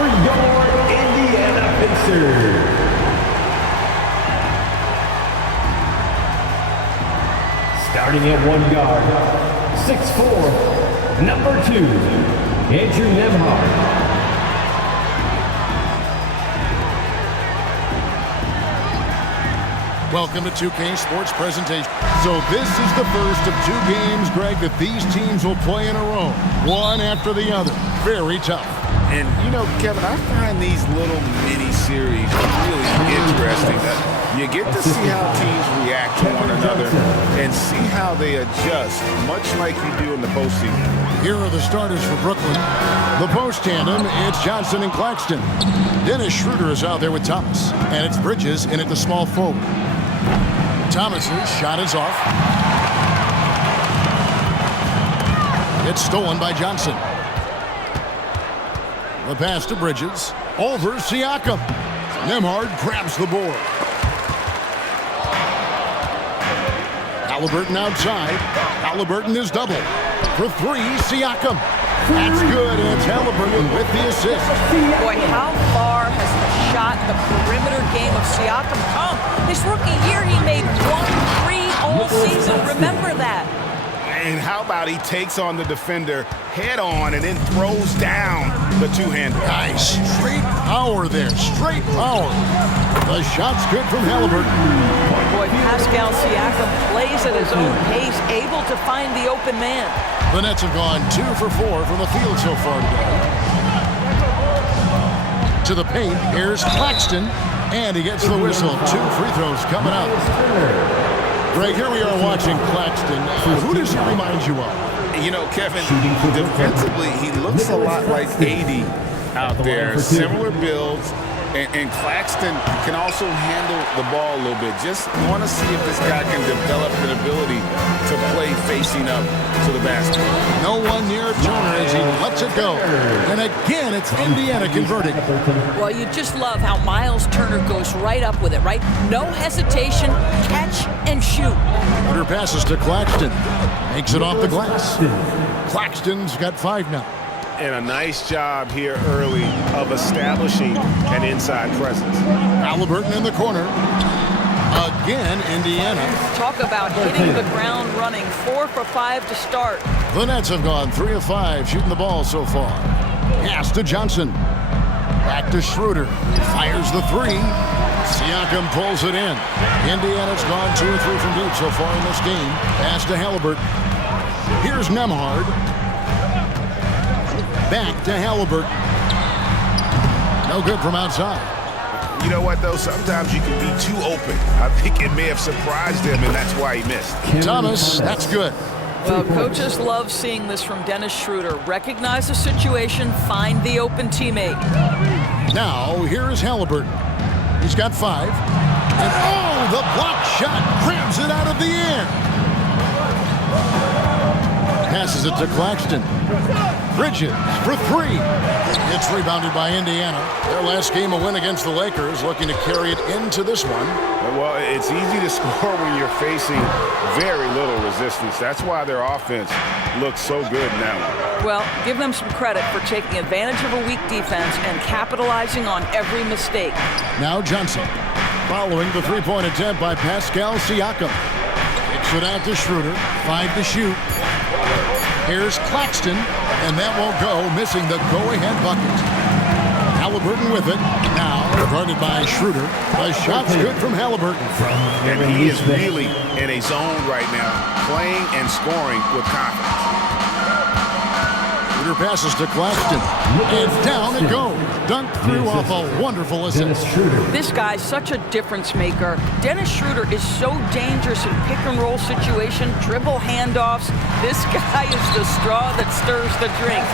for your Indiana Pacers. Starting at 1 guard, 6'4", number 2, Andrew Nembhard. Welcome to 2K Sports presentation. So this is the first of 2 games, Greg, that these teams will play in a row, one after the other. Very tough. And, you know, Kevin, I find these little mini-series really interesting. You get to see how teams react to one another and see how they adjust, much like you do in the postseason. Here are the starters for Brooklyn. The post tandem, it's Johnson and Claxton. Dennis Schroeder is out there with Thomas. And it's Bridges in at the small forward. Thomas's shot is off. It's stolen by Johnson. The pass to Bridges. Over Siakam. Nembhard grabs the board. Halliburton outside. Halliburton is double. For 3, Siakam. That's good, and it's Halliburton with the assist. Boy, how far has the shot, the perimeter game of Siakam come? His rookie year, he made 1 3 all season. Remember that. And how about he takes on the defender head on and then throws down the two-hander. Nice. Straight power there. Straight power. The shot's good from Halliburton. Boy, Pascal Siakam plays at his own pace, able to find the open man. The Nets have gone 2 for 4 from the field so far today. To the paint, here's Claxton, and he gets the whistle. 2 free throws coming up. Greg, here we are watching Claxton. Who does he remind you of? You know, Kevin, defensively, he looks a lot like AD out there. Similar builds. And Claxton can also handle the ball a little bit. Just want to see if this guy can develop an ability to play facing up to the basket. No one near Turner as he lets it go. And again, it's Indiana converting. Well, you just love how Miles Turner goes right up with it, right? No hesitation, catch and shoot. Turner passes to Claxton. Makes it off the glass. Claxton's got 5 now. And a nice job here early of establishing an inside presence. Halliburton in the corner. Again, Indiana. Talk about hitting the ground running. 4 for 5 to start. The Nets have gone 3 of 5 shooting the ball so far. Pass to Johnson. Back to Schroeder. Fires the 3. Siakam pulls it in. Indiana's gone 2 or 3 from deep so far in this game. Pass to Halliburton. Here's Nembhard. Back to Halliburton. No good from outside. You know what, though? Sometimes you can be too open. I think it may have surprised him, and that's why he missed. Thomas, that's good. Well, coaches love seeing this from Dennis Schroeder. Recognize the situation, find the open teammate. Now, here is Halliburton. He's got 5. And, oh, the block shot grabs it out of the air. Passes it to Claxton. Bridges for 3. It's rebounded by Indiana. Their last game, a win against the Lakers, looking to carry it into this one. Well, it's easy to score when you're facing very little resistance. That's why their offense looks so good now. Well, give them some credit for taking advantage of a weak defense and capitalizing on every mistake. Now Johnson, following the 3-point attempt by Pascal Siakam. Kicks it out to Schroeder. 5 to shoot. Here's Claxton, and that won't go, missing the go-ahead bucket. Halliburton with it. Now, guarded by Schroeder. The shot's good from Halliburton. And he is really in a zone right now, playing and scoring with confidence. Schroeder passes to Claxton. And down it goes. Dunked through off a wonderful assist. This guy's such a difference maker. Dennis Schroeder is so dangerous in pick-and-roll situation, dribble handoffs. This guy is the straw that stirs the drink.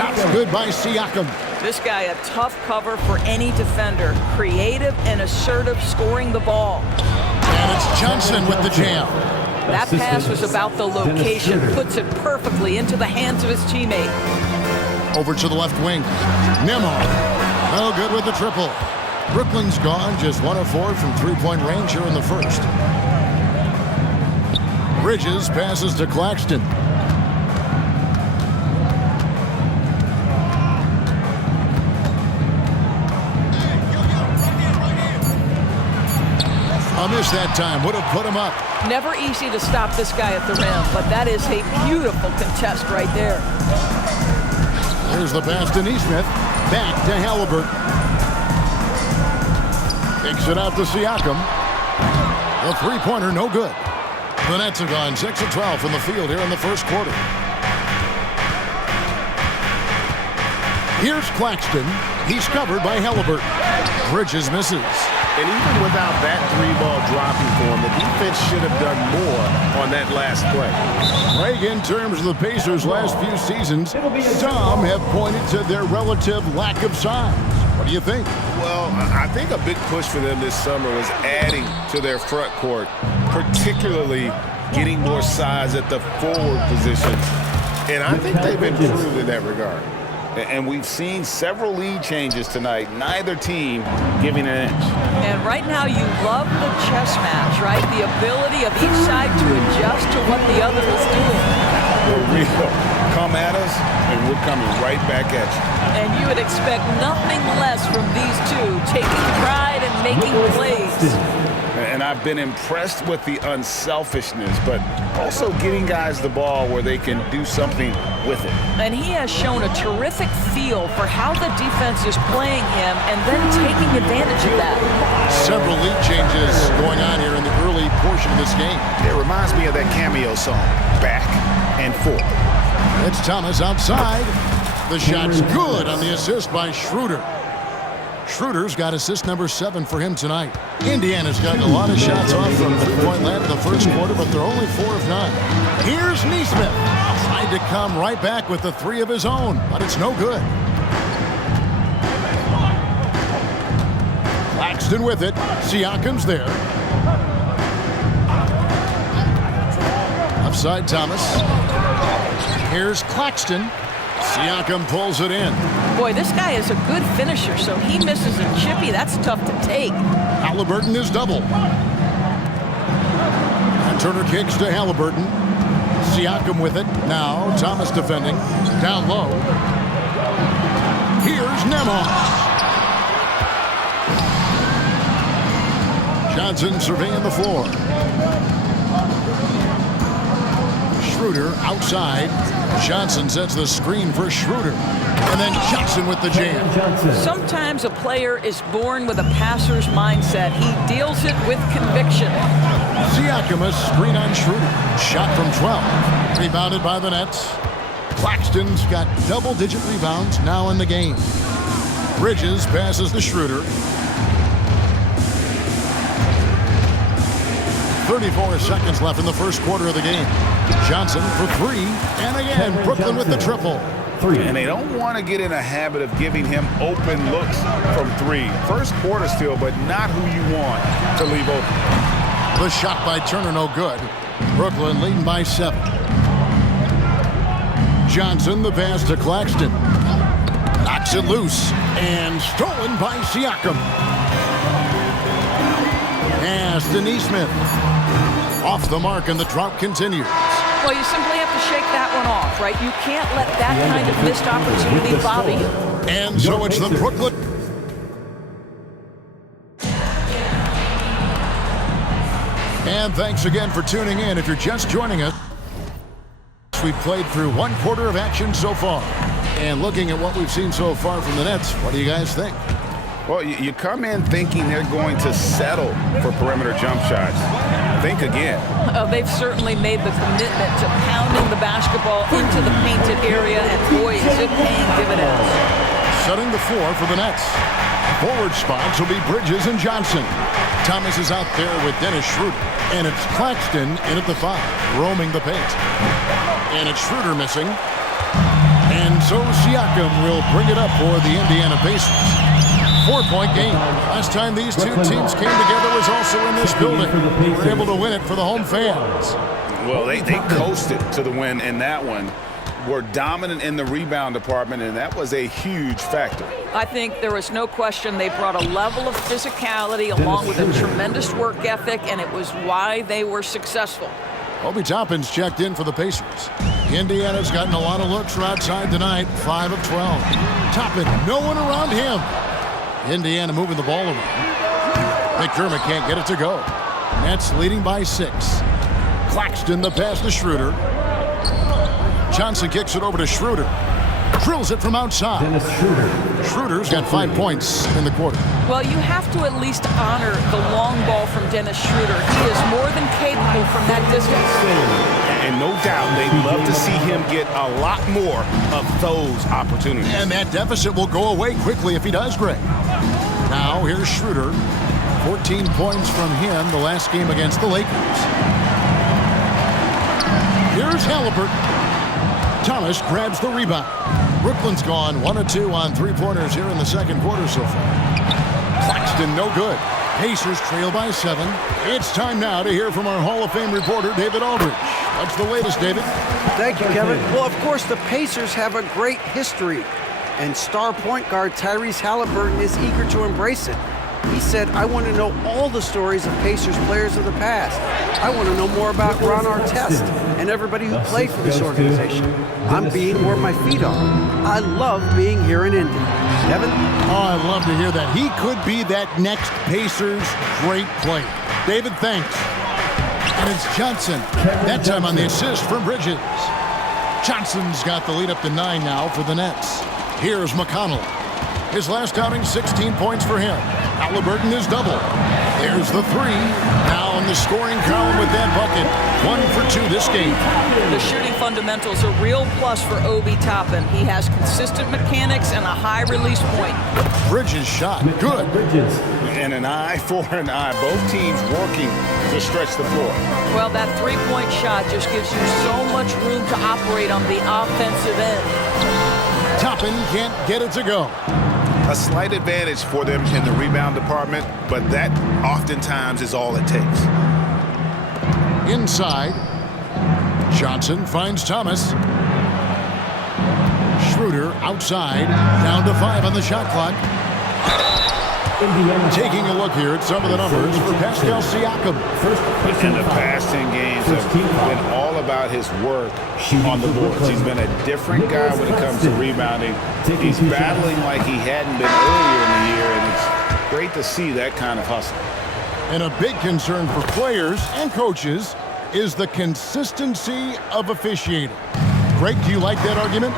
Shot's good by Siakam. This guy a tough cover for any defender. Creative and assertive scoring the ball. And it's Johnson with the jam. That pass was about the location. Puts it perfectly into the hands of his teammate. Over to the left wing. Nembhard. No good with the triple. Brooklyn's gone just 1 of 4 from 3-point range here in the first. Bridges passes to Claxton. A miss that time would have put him up. Never easy to stop this guy at the rim, but that is a beautiful contest right there. Here's the pass to Neesmith. Back to Halliburton. Kicks it out to Siakam. The three-pointer, no good. The Nets have gone 6 of 12 from the field here in the first quarter. Here's Claxton. He's covered by Halliburton. Bridges misses. And even without that three-ball dropping for him, the defense should have done more on that last play. Greg, in terms of the Pacers' last few seasons, some have pointed to their relative lack of size. What do you think? Well, I think a big push for them this summer was adding to their front court, particularly getting more size at the forward positions. And I think they've improved in that regard. And we've seen several lead changes tonight, neither team giving an inch. And right now you love the chess match, right? The ability of each side to adjust to what the other is doing. For real. Come at us, and we're coming right back at you. And you would expect nothing less from these two, taking pride and making plays. And I've been impressed with the unselfishness, but also getting guys the ball where they can do something with it. And he has shown a terrific feel for how the defense is playing him and then taking advantage of that. Several lead changes going on here in the early portion of this game. It reminds me of that cameo song, Back and Forth. It's Thomas outside. The shot's good on the assist by Schroeder. Schroeder's got assist number 7 for him tonight. Indiana's gotten a lot of shots off from three-point land in the first quarter, but they're only 4 of 9. Here's Neesmith. Tried to come right back with the 3 of his own, but it's no good. Claxton with it. Siakam's there. Upside Thomas. Here's Claxton. Siakam pulls it in. Boy, this guy is a good finisher, so he misses a chippy. That's tough to take. Halliburton is double. And Turner kicks to Halliburton. Siakam with it. Now Thomas defending. Down low. Here's Nembhard. Johnson surveying the floor. Schroeder outside. Johnson sets the screen for Schroeder. And then Johnson with the jam. Sometimes a player is born with a passer's mindset. He deals it with conviction. Siakam, a screen on Schroeder. Shot from 12. Rebounded by the Nets. Claxton's got double-digit rebounds now in the game. Bridges passes to Schroeder. 34 seconds left in the first quarter of the game. Johnson for 3. And again, Brooklyn with the triple. 3. And they don't want to get in a habit of giving him open looks from 3. First quarter still, but not who you want to leave open. The shot by Turner, no good. Brooklyn leading by 7. Johnson, the pass to Claxton. Knocks it loose. And stolen by Siakam. Pass to Neesmith. Off the mark, and the drought continues. Well, you simply have to shake that one off, right? You can't let that kind of missed opportunity bother you. And so it's the Brooklyn. And thanks again for tuning in. If you're just joining us, we've played through 1 quarter of action so far. And looking at what we've seen so far from the Nets, what do you guys think? Well, you come in thinking they're going to settle for perimeter jump shots. Think again. They've certainly made the commitment to pounding the basketball into the painted area, and boy, is it paying dividends. Setting the floor for the Nets. Forward spots will be Bridges and Johnson. Thomas is out there with Dennis Schroeder. And it's Claxton in at the 5, roaming the paint. And it's Schroeder missing. And so Siakam will bring it up for the Indiana Pacers. 4-point game. Last time these two teams came together was also in this building. They were able to win it for the home fans. Well, they coasted to the win in that one. Were dominant in the rebound department, and that was a huge factor. I think there was no question they brought a level of physicality along with a tremendous work ethic, and it was why they were successful. Obi Toppin's checked in for the Pacers. Indiana's gotten a lot of looks from outside tonight, 5 of 12. Toppin, no one around him. Indiana moving the ball around. McDermott can't get it to go. Nets leading by 6. Claxton the pass to Schroeder. Johnson kicks it over to Schroeder. Drills it from outside. Dennis Schroeder. Schroeder's got 5 points in the quarter. Well, you have to at least honor the long ball from Dennis Schroeder. He is more than capable from that distance. And no doubt they'd love to see him get a lot more of those opportunities. And that deficit will go away quickly if he does, Greg. Now here's Schroeder. 14 points from him the last game against the Lakers. Here's Halliburton. Thomas grabs the rebound. Brooklyn's gone 1 of 2 on 3-pointers here in the second quarter so far. Claxton no good. Pacers trail by 7. It's time now to hear from our Hall of Fame reporter, David Aldridge. What's the latest, David? Thank you, Kevin. Well, of course, the Pacers have a great history, and star point guard Tyrese Halliburton is eager to embrace it. He said, I want to know all the stories of Pacers players of the past. I want to know more about Ron Artest and everybody who played for this organization. I'm being where my feet are. I love being here in Indy. Kevin? Oh, I'd love to hear that. He could be that next Pacers great player. David, thanks. And it's Johnson. That time on the assist from Bridges. Johnson's got the lead up to 9 now for the Nets. Here's McConnell. His last outing, 16 points for him. Halliburton is double. There's the 3. Now in the scoring column with that bucket. 1 for 2 this game. The shooting fundamentals are a real plus for Obi Toppin. He has consistent mechanics and a high release point. Bridges shot. Good. Bridges. And an eye for an eye. Both teams working to stretch the floor. Well, that three-point shot just gives you so much room to operate on the offensive end. Toppin can't get it to go. A slight advantage for them in the rebound department, but that oftentimes is all it takes. Inside. Johnson finds Thomas. Schroeder outside. Down to 5 on the shot clock. Indiana. Taking a look here at some of the numbers for Pascal Siakam. And the passing games have been all about his work on the boards. He's been a different guy when it comes to rebounding. He's battling like he hadn't been earlier in the year, and it's great to see that kind of hustle. And a big concern for players and coaches is the consistency of officiating. Greg, do you like that argument?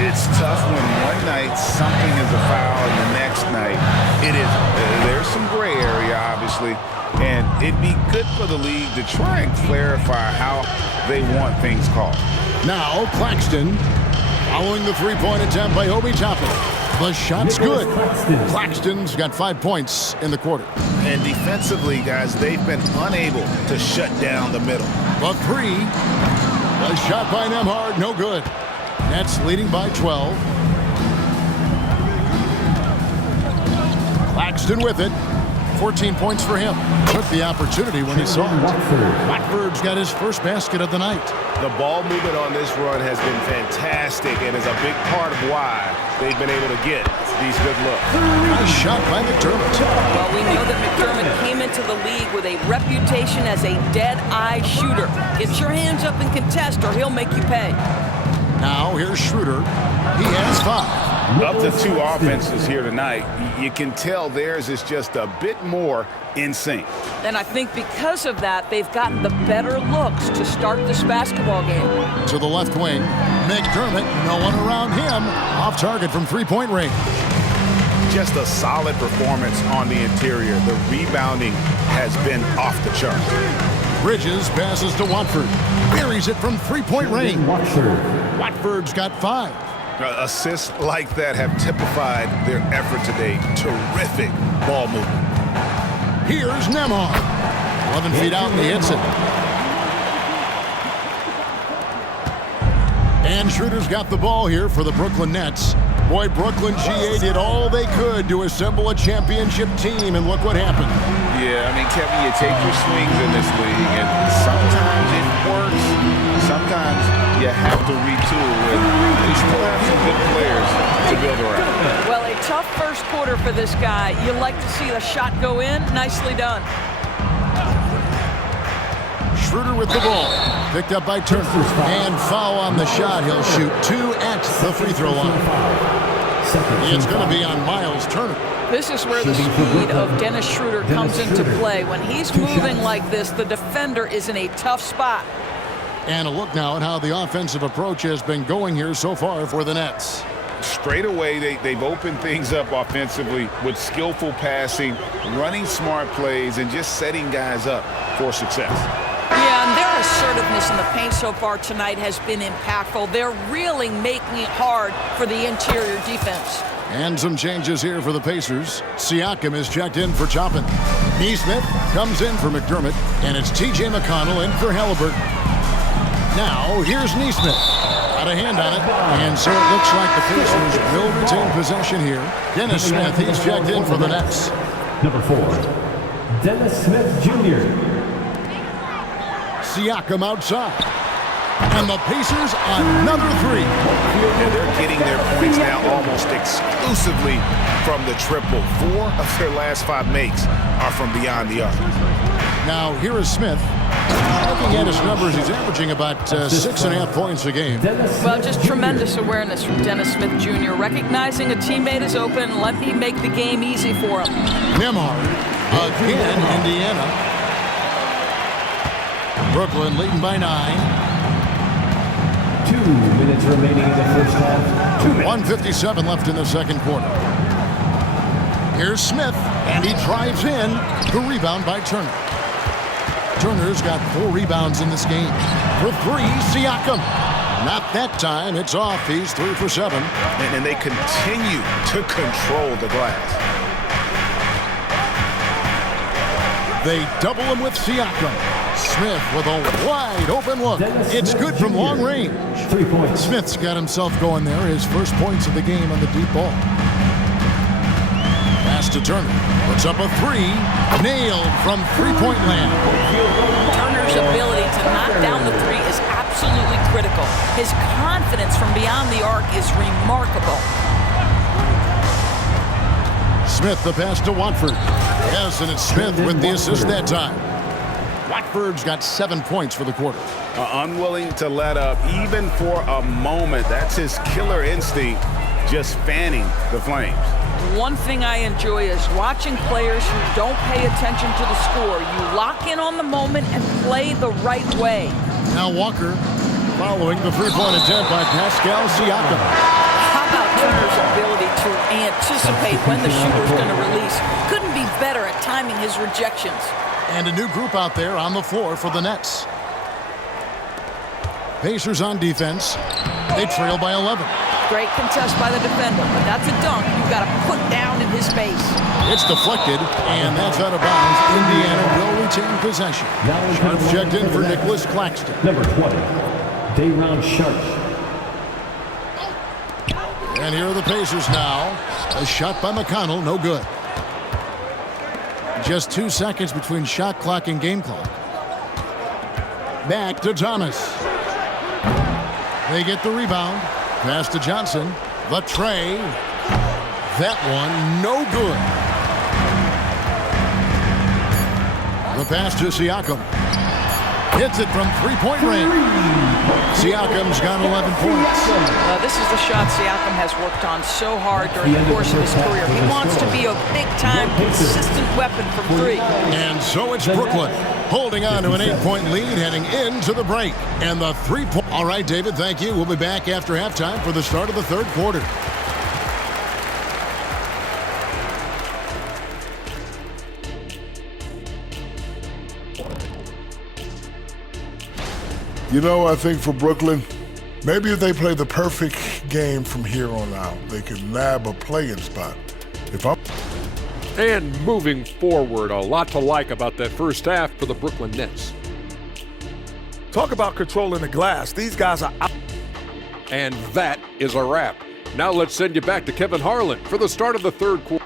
It's tough when one night something is a foul and the next night it isn't. There's some gray area, obviously, and it'd be good for the league to try and clarify how they want things called. Now, Claxton following the 3-point attempt by Obi Toppin. The shot's good. Claxton's got 5 points in the quarter. And defensively, guys, they've been unable to shut down the middle. The 3. A shot by Nembhard, no good. Nets leading by 12. Claxton with it. 14 points for him. Took the opportunity when he saw it. Watford's got his first basket of the night. The ball movement on this run has been fantastic and is a big part of why they've been able to get these good looks. Nice shot by McDermott. Well, we know that McDermott came into the league with a reputation as a dead-eye shooter. Get your hands up and contest or he'll make you pay. Now here's Schroeder. He has 5. Up to 2 offenses here tonight. You can tell theirs is just a bit more in sync. And I think because of that, they've gotten the better looks to start this basketball game. To the left wing, McDermott, no one around him. Off target from 3-point range. Just a solid performance on the interior. The rebounding has been off the chart. Bridges passes to Watford. Buries it from 3-point range. Watford's got 5. Assists like that have typified their effort today. Terrific ball movement. Here's Nembhard. 11 feet out and he hits it. And Schroeder's got the ball here for the Brooklyn Nets. Boy, Brooklyn GA did all they could to assemble a championship team, and look what happened. Yeah, I mean, Kevin, you take your swings in this league, and sometimes it works. Sometimes you have to retool, and they still have some good players to build around. Well, a tough first quarter for this guy. You like to see the shot go in. Nicely done. Schroeder with the ball. Picked up by Turner. And foul on the shot. He'll shoot 2 at the free throw line. It's going to be on Miles Turner. This is where the speed of Dennis Schroeder comes into play. When he's moving like this, the defender is in a tough spot. And a look now at how the offensive approach has been going here so far for the Nets. Straight away, they've opened things up offensively with skillful passing, running smart plays, and just setting guys up for success. Yeah, and their assertiveness in the paint so far tonight has been impactful. They're really making it hard for the interior defense. And some changes here for the Pacers. Siakam is checked in for Toppin. Nesmith comes in for McDermott, and it's T.J. McConnell in for Halliburton. Now, here's Nesmith. Got a hand on it, and so it looks like the Pacers will retain possession here. Dennis Smith, he's checked in for the Nets. Number 4, Dennis Smith Jr. Siakam outside. And the Pacers another three. And they're getting their points now almost exclusively from the triple. 4 of their last 5 makes are from beyond the arc. Now, here is Smith. Looking at his numbers, he's averaging about 6.5 points a game. Well, just tremendous awareness from Dennis Smith Jr. Recognizing a teammate is open, let me make the game easy for him. Nembhard, again, Indiana. Brooklyn leading by 9. 2 minutes remaining in the first half. 2 minutes. 1:57 left in the second quarter. Here's Smith, and he drives in. The rebound by Turner. Turner's got 4 rebounds in this game. For 3, Siakam. Not that time. It's off. He's 3 for 7. And they continue to control the glass. They double him with Siakam. Smith with a wide open look. It's good from long range. 3 points. Smith's got himself going there. His first points of the game on the deep ball. Pass to Turner. Puts up a 3. Nailed from three-point land. Turner's ability to knock down the 3 is absolutely critical. His confidence from beyond the arc is remarkable. Smith the pass to Watford. Yes, and it's Smith with the assist that time. Watford's got 7 points for the quarter. Unwilling to let up even for a moment. That's his killer instinct, just fanning the flames. One thing I enjoy is watching players who don't pay attention to the score. You lock in on the moment and play the right way. Now Walker following the three-point attempt by Pascal Siakam. How about Turner's ability to anticipate when the shooter's going to release? Couldn't be better at timing his rejections. And a new group out there on the floor for the Nets. Pacers on defense. They trail by 11. Great contest by the defender, but that's a dunk you've got to put down in his face. It's deflected, and that's out of bounds. Indiana will retain possession. Sharp checked in for Nicholas Claxton. Number 20, Day'Ron Sharp. And here are the Pacers now. A shot by McConnell, no good. Just 2 seconds between shot clock and game clock. Back to Thomas. They get the rebound. Pass to Johnson. The tray. That one, no good. The pass to Siakam. Hits it from three-point range. Siakam's got 11 points. This is the shot Siakam has worked on so hard during the course of his career. He wants to be a big-time, consistent weapon from 3. And so it's Brooklyn holding on to an 8-point lead heading into the break. And the 3-point. All right, David, thank you. We'll be back after halftime for the start of the third quarter. You know, I think for Brooklyn, maybe if they play the perfect game from here on out, they can nab a playing spot. And moving forward, a lot to like about that first half for the Brooklyn Nets. Talk about controlling the glass. These guys are out. And that is a wrap. Now let's send you back to Kevin Harlan for the start of the third quarter.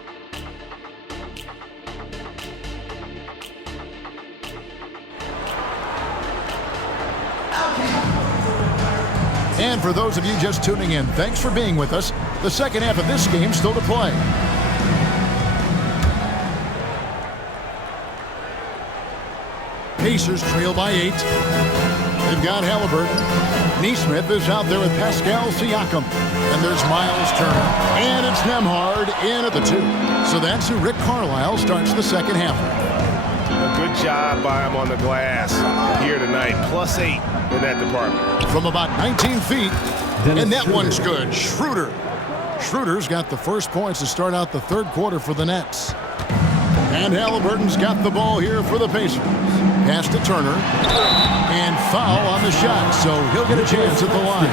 And for those of you just tuning in, thanks for being with us. The second half of this game still to play. Pacers trail by 8. They've got Halliburton. Neesmith is out there with Pascal Siakam. And there's Miles Turner. And it's Nembhard in at the 2. So that's who Rick Carlisle starts the second half. A good job by him on the glass here tonight. +8 in that department. From about 19 feet. And that one's good. Schroeder. Schroeder's got the first points to start out the third quarter for the Nets. And Halliburton's got the ball here for the Pacers. Pass to Turner. And foul on the shot, so he'll get a chance at the line.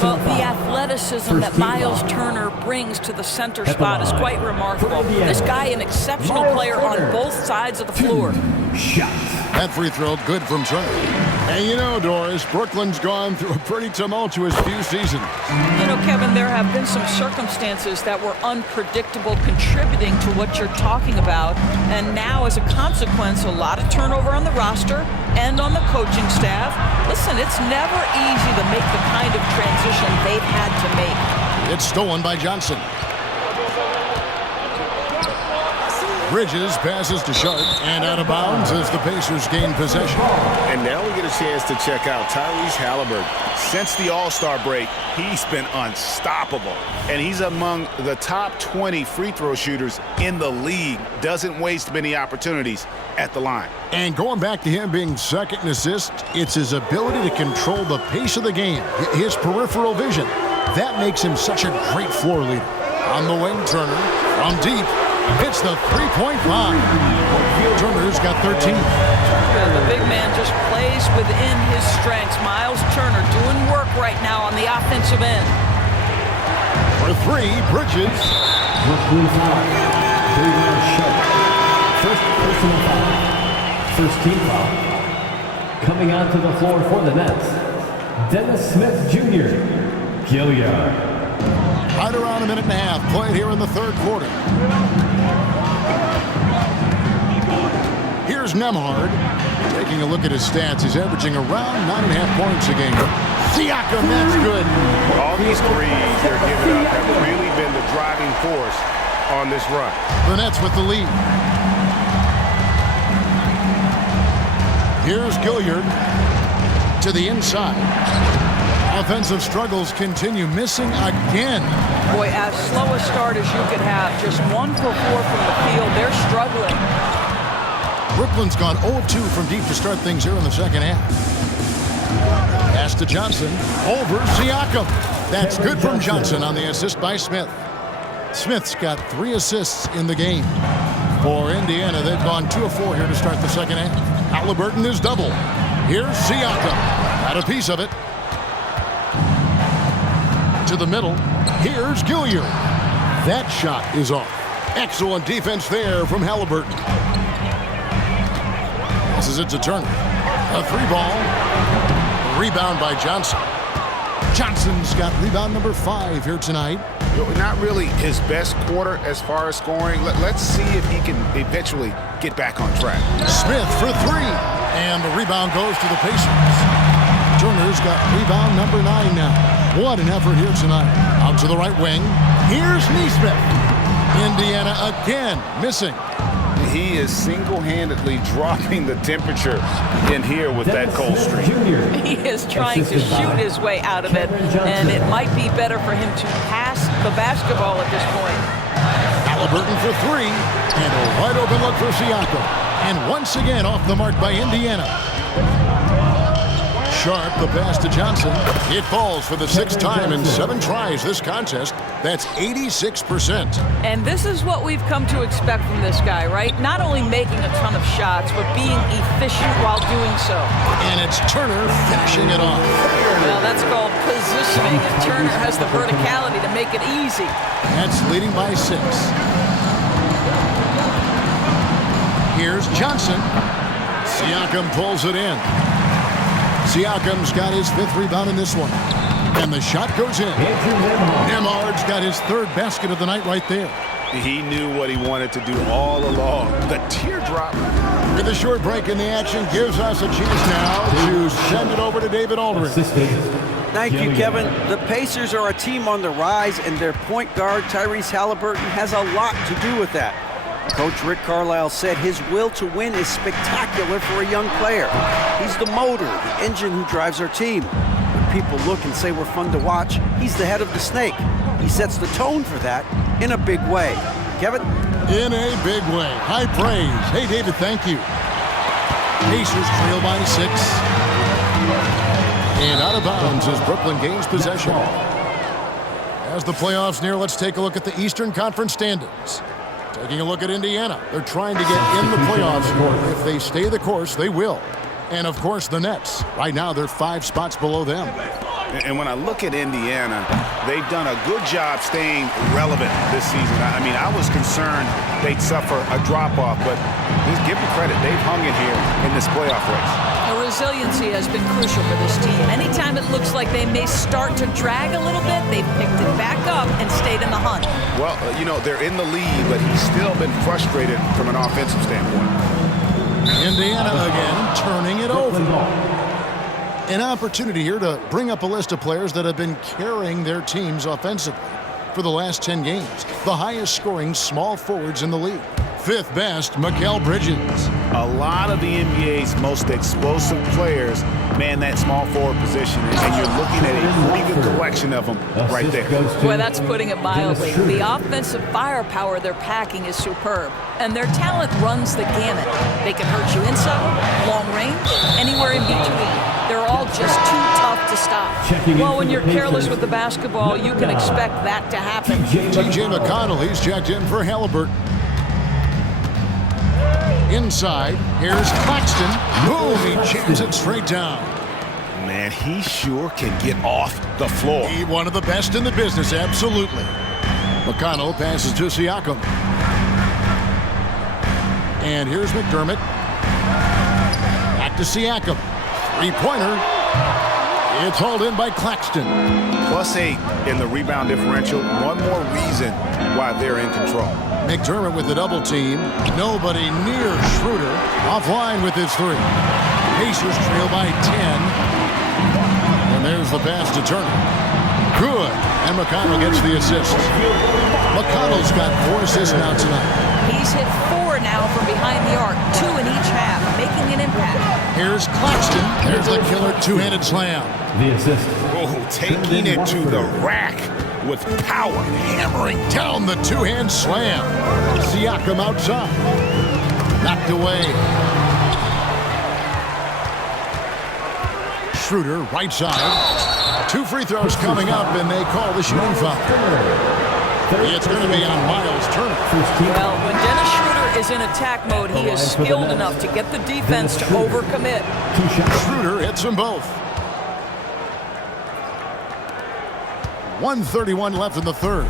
Well, the athleticism that Miles Turner brings to the center spot is quite remarkable. This guy, an exceptional player on both sides of the floor. That free throw, good from Turner. And you know, Doris, Brooklyn's gone through a pretty tumultuous few seasons. You know, Kevin, there have been some circumstances that were unpredictable contributing to what you're talking about. And now, as a consequence, a lot of turnover on the roster and on the coaching staff. Listen, it's never easy to make the kind of transition they've had to make. It's stolen by Johnson. Bridges passes to Sharp and out of bounds as the Pacers gain possession. And now we get a chance to check out Tyrese Halliburton. Since the All-Star break, he's been unstoppable. And he's among the top 20 free throw shooters in the league. Doesn't waste many opportunities at the line. And going back to him being second in assists, it's his ability to control the pace of the game, his peripheral vision. That makes him such a great floor leader. On the wing, Turner from deep. Hits the three-point line. Turner's got 13. The big man just plays within his strengths. Miles Turner doing work right now on the offensive end. For 3, Bridges. Brooklyn foul. Rebound Sharp. First personal foul. First team foul. Coming onto the floor for the Nets, Dennis Smith Jr. Gilliard. Right around a minute and a half played here in the third quarter. Here's Nembhard. Taking a look at his stats, he's averaging around 9.5 points a game. Siakam, that's good. All these threes they're giving up have really been the driving force on this run. The Nets with the lead. Here's Gilliard to the inside. Offensive struggles continue, missing again. Boy, as slow a start as you could have, just 1 for 4 from the field. They're struggling. Brooklyn's gone 0-2 from deep to start things here in the second half. Pass to Johnson, over Siakam. That's good from Johnson on the assist by Smith. Smith's got 3 assists in the game. For Indiana, they've gone 2 of 4 here to start the second half. Halliburton is double. Here's Siakam. Got a piece of it. To the middle. Here's Gilliard. That shot is off. Excellent defense there from Halliburton. Passes it to Turner. A 3-ball. Rebound by Johnson. Johnson's got rebound number 5 here tonight. Not really his best quarter as far as scoring. Let's see if he can eventually get back on track. Smith for 3. And the rebound goes to the Pacers. Turner's got rebound number 9 now. What an effort here tonight. Out to the right wing. Here's Neesmith. Indiana again missing. He is single-handedly dropping the temperature in here with that cold streak. He is trying to shoot his way out of it, and it might be better for him to pass the basketball at this point. Halliburton for 3. And a wide open look for Siakam. And once again off the mark by Indiana. Sharp, the pass to Johnson. It falls for the 6th time in 7 tries this contest. That's 86%. And this is what we've come to expect from this guy, right? Not only making a ton of shots, but being efficient while doing so. And it's Turner finishing it off. Well, that's called positioning, and Turner has the verticality to make it easy. That's leading by 6. Here's Johnson. Siakam pulls it in. Siakam's got his 5th rebound in this one. And the shot goes in. Nembhard's got his 3rd basket of the night right there. He knew what he wanted to do all along. The teardrop. With a short break in the action gives us a chance now to send it over to David Aldridge. Thank you, Kevin. The Pacers are a team on the rise, and their point guard, Tyrese Halliburton, has a lot to do with that. Coach Rick Carlisle said his will to win is spectacular for a young player. He's the motor, the engine who drives our team. When people look and say we're fun to watch, he's the head of the snake. He sets the tone for that in a big way. Kevin? In a big way. High praise. Hey, David, thank you. Pacers trail by 6. And out of bounds as Brooklyn gains possession. As the playoffs near, let's take a look at the Eastern Conference standings. Taking a look at Indiana. They're trying to get in the playoffs. If they stay the course, they will. And, of course, the Nets. Right now, they're 5 spots below them. And when I look at Indiana, they've done a good job staying relevant this season. I mean, I was concerned they'd suffer a drop-off, but just give them credit. They've hung in here in this playoff race. The resiliency has been crucial for this team. Anytime it looks like they may start to drag a little bit, they've picked it back up and stayed in the hunt. Well, you know, they're in the lead, but he's still been frustrated from an offensive standpoint. Indiana again turning it over. An opportunity here to bring up a list of players that have been carrying their teams offensively for the last 10 games. The highest scoring small forwards in the league. 5th best, Mikal Bridges. A lot of the NBA's most explosive players man that small forward position, and you're looking at a pretty good collection of them right there. Boy, that's putting it mildly. The offensive firepower they're packing is superb, and their talent runs the gamut. They can hurt you inside, long range, anywhere in between. They're all just too tough to stop. Well, when you're careless with the basketball, you can expect that to happen. TJ McConnell, he's checked in for Halliburton. Inside, here's Claxton. Boom, he jams it straight down. Man, he sure can get off the floor. He one of the best in the business, absolutely. McConnell passes to Siakam. And here's McDermott. Back to Siakam. 3-pointer. It's hauled in by Claxton. +8 in the rebound differential. One more reason why they're in control. McDermott with the double team. Nobody near Schroeder. Offline with his 3. Pacers trail by 10. And there's the pass to Turner. Good. And McConnell gets the assist. McConnell's got 4 assists now tonight. He's hit 4 now from behind the arc, 2 in each half, making an impact. Here's Claxton. There's the killer 2-handed slam. The assist. Oh, taking it to the rack with power. Hammering down the 2-hand slam. Siakam outside. Knocked away. Schroeder, right side. 2 free throws coming up, and they call the shooting foul. It's going to be on Miles Turner. Well, when Dennis Schroeder is in attack mode, he is skilled enough to get the defense to overcommit. Schroeder hits them both. 1:31 left in the third.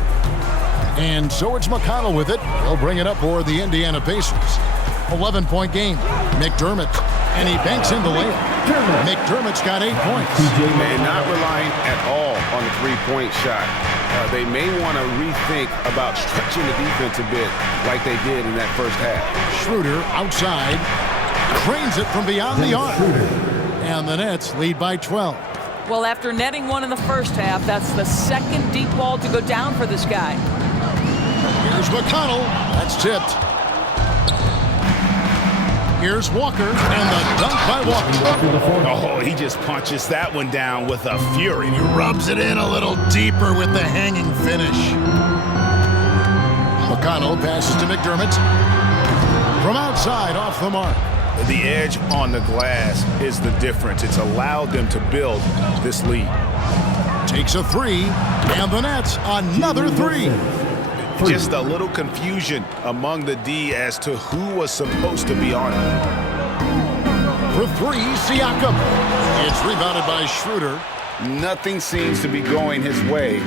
And so it's McConnell with it. He'll bring it up for the Indiana Pacers. 11-point game. McDermott. And he banks in the layup. McDermott's got 8 points. And not relying at all on the three-point shot. They may want to rethink about stretching the defense a bit like they did in that first half. Schroeder outside. Cranes it from beyond the arc. And the Nets lead by 12. Well, after netting 1 in the first half, that's the second deep ball to go down for this guy. Here's McConnell. That's tipped. Here's Walker, and the dunk by Walker. Oh, he just punches that one down with a fury. He rubs it in a little deeper with the hanging finish. McConnell passes to McDermott. From outside, off the mark. The edge on the glass is the difference. It's allowed them to build this lead. Takes a 3, and the Nets another 3. Just a little confusion among the D as to who was supposed to be on it. For 3, Siakam. It's rebounded by Schroeder. Nothing seems to be going his way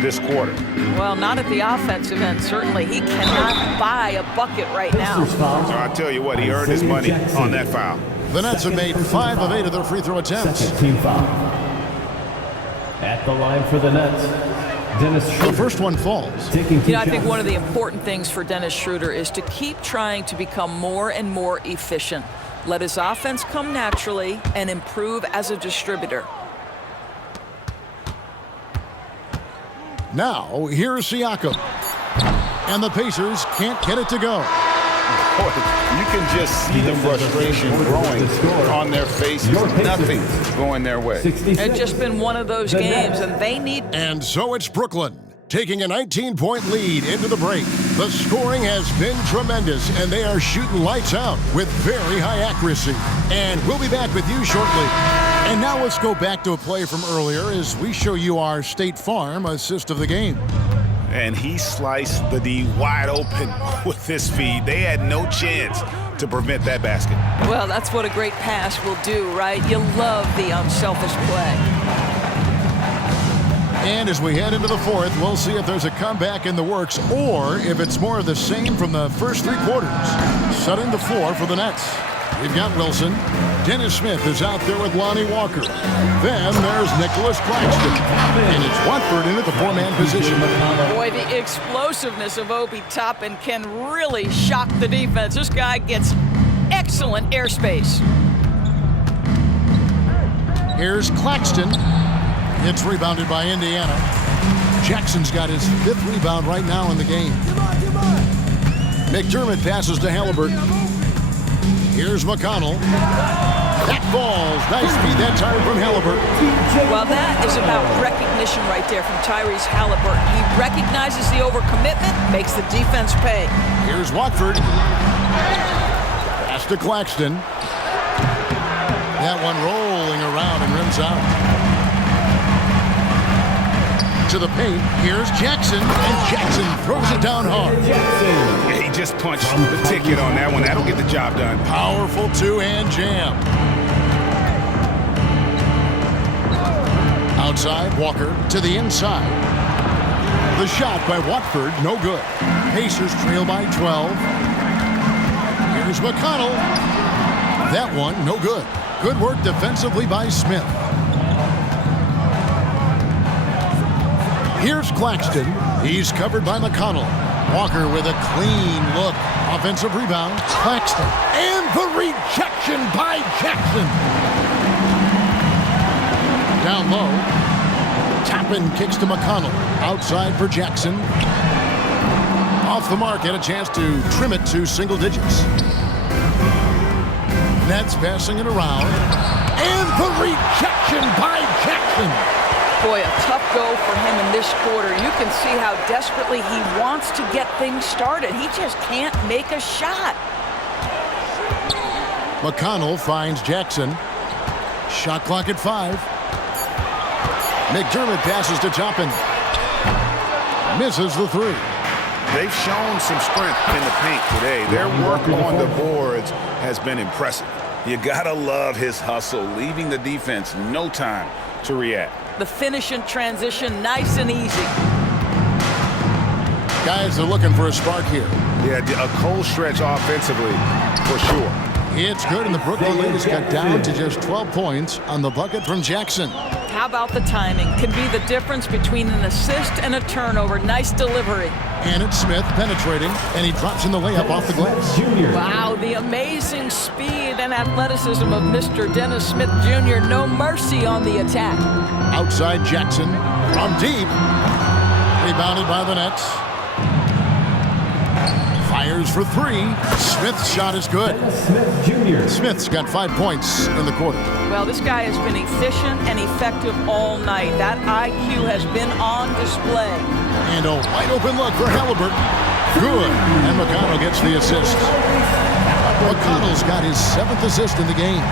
this quarter. Well, not at the offensive end, certainly. He cannot buy a bucket right now. So I tell you what, he earned his money on that foul. The Nets have made 5 of 8 of their free throw attempts. Second team foul. At the line for the Nets. Dennis Schroeder. The first one falls. I think one of the important things for Dennis Schroeder is to keep trying to become more and more efficient. Let his offense come naturally and improve as a distributor. Now, here's Siakam. And the Pacers can't get it to go. You can just see the frustration growing on their faces. Nothing going their way. It's just been one of those games, and they need... And so it's Brooklyn taking a 19-point lead into the break. The scoring has been tremendous, and they are shooting lights out with very high accuracy. And we'll be back with you shortly. And now let's go back to a play from earlier as we show you our State Farm assist of the game. And he sliced the D wide open with his feed. They had no chance to prevent that basket. Well, that's what a great pass will do, right? You love the unselfish play. And as we head into the fourth, we'll see if there's a comeback in the works or if it's more of the same from the first three quarters. Setting the floor for the Nets. We've got Wilson. Dennis Smith is out there with Lonnie Walker. Then there's Nicholas Claxton. And it's Watford in at the four-man position. Boy, the explosiveness of Obi Toppin can really shock the defense. This guy gets excellent airspace. Here's Claxton. It's rebounded by Indiana. Jackson's got his fifth rebound right now in the game. McDermott passes to Halliburton. Here's McConnell. That falls. Nice feed that time from Halliburton. Well, that is about recognition right there from Tyrese Halliburton. He recognizes the overcommitment, makes the defense pay. Here's Watford. Pass to Claxton. That one rolling around and rims out. To the paint, here's Jackson, and Jackson throws it down hard. Yeah, he just punched the ticket on that one. That'll get the job done. Powerful two-hand jam. Outside, Walker to the inside. The shot by Watford, no good. Pacers trail by 12. Here's McConnell. That one, no good. Good work defensively by Smith. Here's Claxton. He's covered by McConnell. Walker with a clean look. Offensive rebound. Claxton. And the rejection by Jackson. Down low. Toppin kicks to McConnell. Outside for Jackson. Off the mark. Had a chance to trim it to single digits. Nets passing it around. And the rejection by Jackson. Boy, a tough go for him in this quarter. You can see how desperately he wants to get things started. He just can't make a shot. McConnell finds Jackson. Shot clock at 5. McDermott passes to Toppin. Misses the three. They've shown some strength in the paint today. Their work on the boards has been impressive. You gotta love his hustle, leaving the defense no time to react. The finish in transition, nice and easy. Guys are looking for a spark here. Yeah, a cold stretch offensively, for sure. It's good, and the Brooklyn lead is cut down to just 12 points on the bucket from Jackson. How about the timing? Can be the difference between an assist and a turnover. Nice delivery. And it's Smith penetrating, and he drops in the layup off the glass. Wow, the amazing speed and athleticism of Mr. Dennis Smith Jr. No mercy on the attack. Outside Jackson from deep. Rebounded by the Nets. Fires for three. Smith's shot is good. Smith Jr. Smith's got 5 points in the quarter. Well, this guy has been efficient and effective all night. That IQ has been on display. And a wide open look for Halliburton. Good. And McConnell gets the assist. McConnell's got his 7th assist in the game.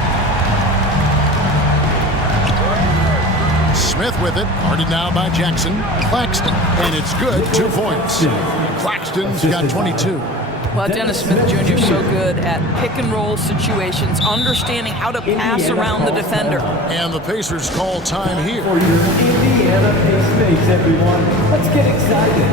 Smith with it. Guarded now by Jackson. Claxton. And it's good. 2 points. Claxton's got 22. Well, Dennis Smith Jr. is so good at pick-and-roll situations, understanding how to pass around the defender. And the Pacers call time here. For your Indiana Pacemates, everyone. Let's get excited.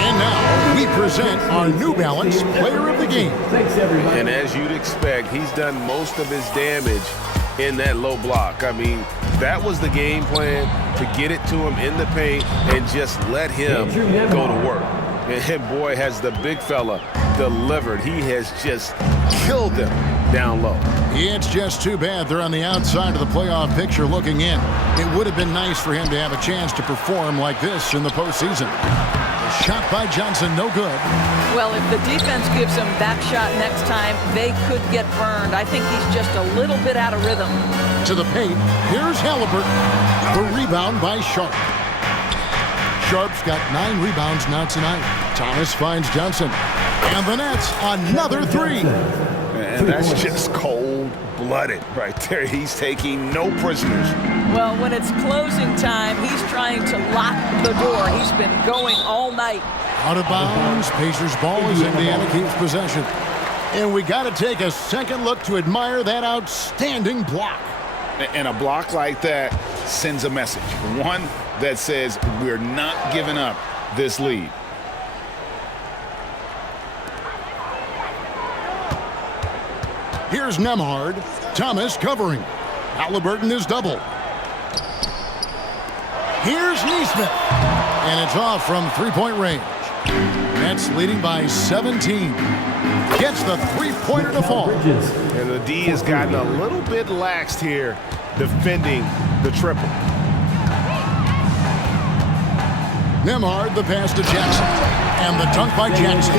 And now we present our New Balance Player of the Game. Thanks, everybody. And as you'd expect, he's done most of his damage in that low block. I mean, that was the game plan, to get it to him in the paint and just let him go to work. And boy, has the big fella delivered. He has just killed them down low. It's just too bad they're on the outside of the playoff picture looking in. It would have been nice for him to have a chance to perform like this in the postseason. shot by Johnson, no good. Well, if the defense gives him that shot next time, they could get burned. I think he's just a little bit out of rhythm. To the paint, here's Halliburton. The rebound by Sharp. Sharp's got 9 rebounds now tonight. Thomas finds Johnson. And the Nets, another 3. And that's just cold-blooded right there. He's taking no prisoners. Well, when it's closing time, he's trying to lock the door. He's been going all night. Out of bounds, Pacers ball as Indiana keeps possession. And we got to take a second look to admire that outstanding block. And a block like that sends a message. One that says we're not giving up this lead. Here's Nembhard. Thomas covering. Halliburton is double. Here's Nesmith. And it's off from three-point range. Nets leading by 17. Gets the three-pointer to fall. And the D has gotten a little bit laxed here defending the triple. Nembhard, the pass to Jackson. And the dunk by Jackson.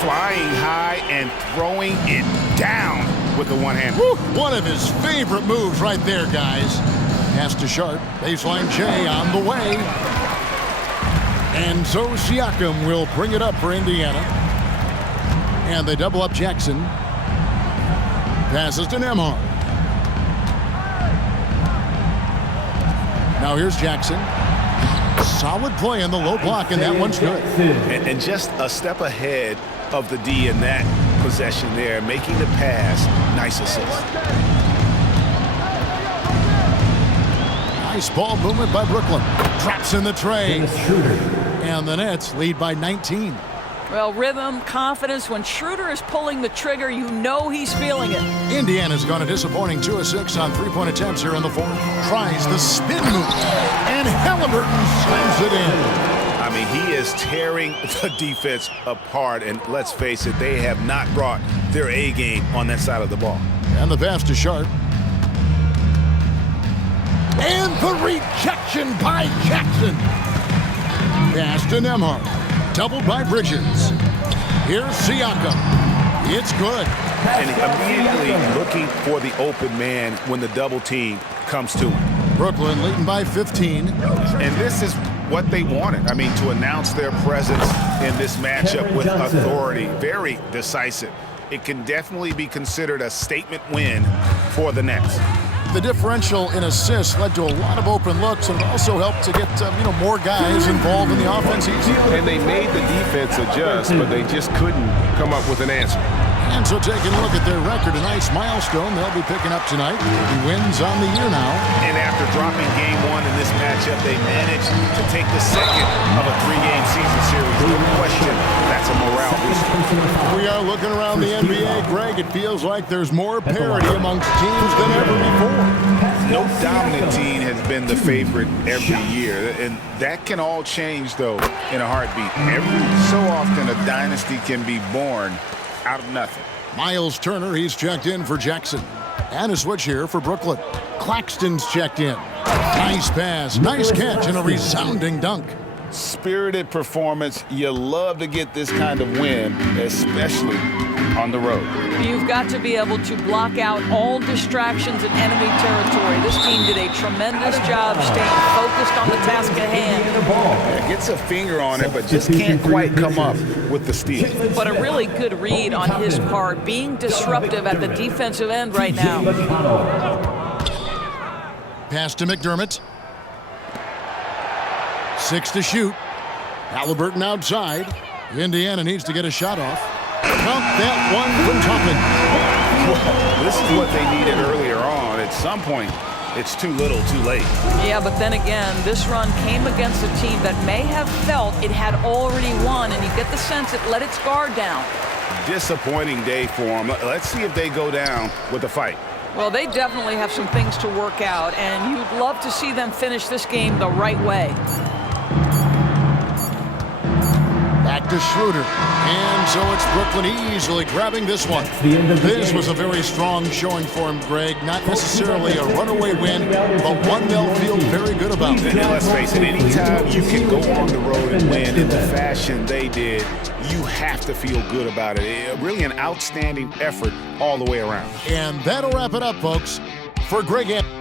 Flying high and throwing it down with the one-hand. One of his favorite moves right there, guys. Pass to Sharp. Baseline J on the way. And so Siakam will bring it up for Indiana. And they double up Jackson. Passes to Nembhard. Now here's Jackson. Solid play in the low block, and that one's good. And just a step ahead of the D in that possession there, making the pass. Nice assist. Nice ball movement by Brooklyn. Drops in the tray. And the Nets lead by 19. Well, rhythm, confidence. When Schroeder is pulling the trigger, you know he's feeling it. Indiana's gone a disappointing 2 of 6 on three-point attempts here in the fourth. Tries the spin move. And Halliburton slams it in. I mean, he is tearing the defense apart. And let's face it, they have not brought their A game on that side of the ball. And the pass to Sharp. And the rejection by Jackson. Pass to Nembhard. Doubled by Bridges. Here's Siakam. It's good. And immediately looking for the open man when the double team comes to him. Brooklyn leading by 15. And this is what they wanted. I mean, to announce their presence in this matchup with authority. Very decisive. It can definitely be considered a statement win for the Nets. The differential in assists led to a lot of open looks and also helped to get more guys involved in the offense easier. And they made the defense adjust, but they just couldn't come up with an answer. And so taking a look at their record, a nice milestone they'll be picking up tonight. He wins on the year now. And after dropping game 1 in this matchup, they managed to take the second of a 3-game season series. No question, that's a morale booster. We are looking around the NBA, Greg. It feels like there's more parity amongst teams than ever before. No dominant team has been the favorite every year. And that can all change, though, in a heartbeat. Every so often, a dynasty can be born out of nothing. Miles Turner, he's checked in for Jackson. And a switch here for Brooklyn. Claxton's checked in. Nice pass, nice catch, and a resounding dunk. Spirited performance. You love to get this kind of win, especially on the road. You've got to be able to block out all distractions in enemy territory. This team did a tremendous job staying focused on the task at hand. Yeah, gets a finger on it, but just can't quite come up with the steal. But a really good read on his part, being disruptive at the defensive end right now. Pass to McDermott. 6 to shoot. Halliburton outside. Indiana needs to get a shot off. Pump that one from Toppin. This is what they needed earlier on. At some point, it's too little, too late. Yeah, but then again, this run came against a team that may have felt it had already won, and you get the sense it let its guard down. Disappointing day for them. Let's see if they go down with a fight. Well, they definitely have some things to work out, and you'd love to see them finish this game the right way. Back to Schroeder. And so it's Brooklyn easily grabbing this one. the end of the This game. was a very strong showing for him, Greg. Not necessarily a runaway win, but one they'll feel very good about. And let's face it, anytime you can go on the road and win in the fashion they did, you have to feel good about it. Really an outstanding effort all the way around. And that'll wrap it up, folks. For Greg Anderson.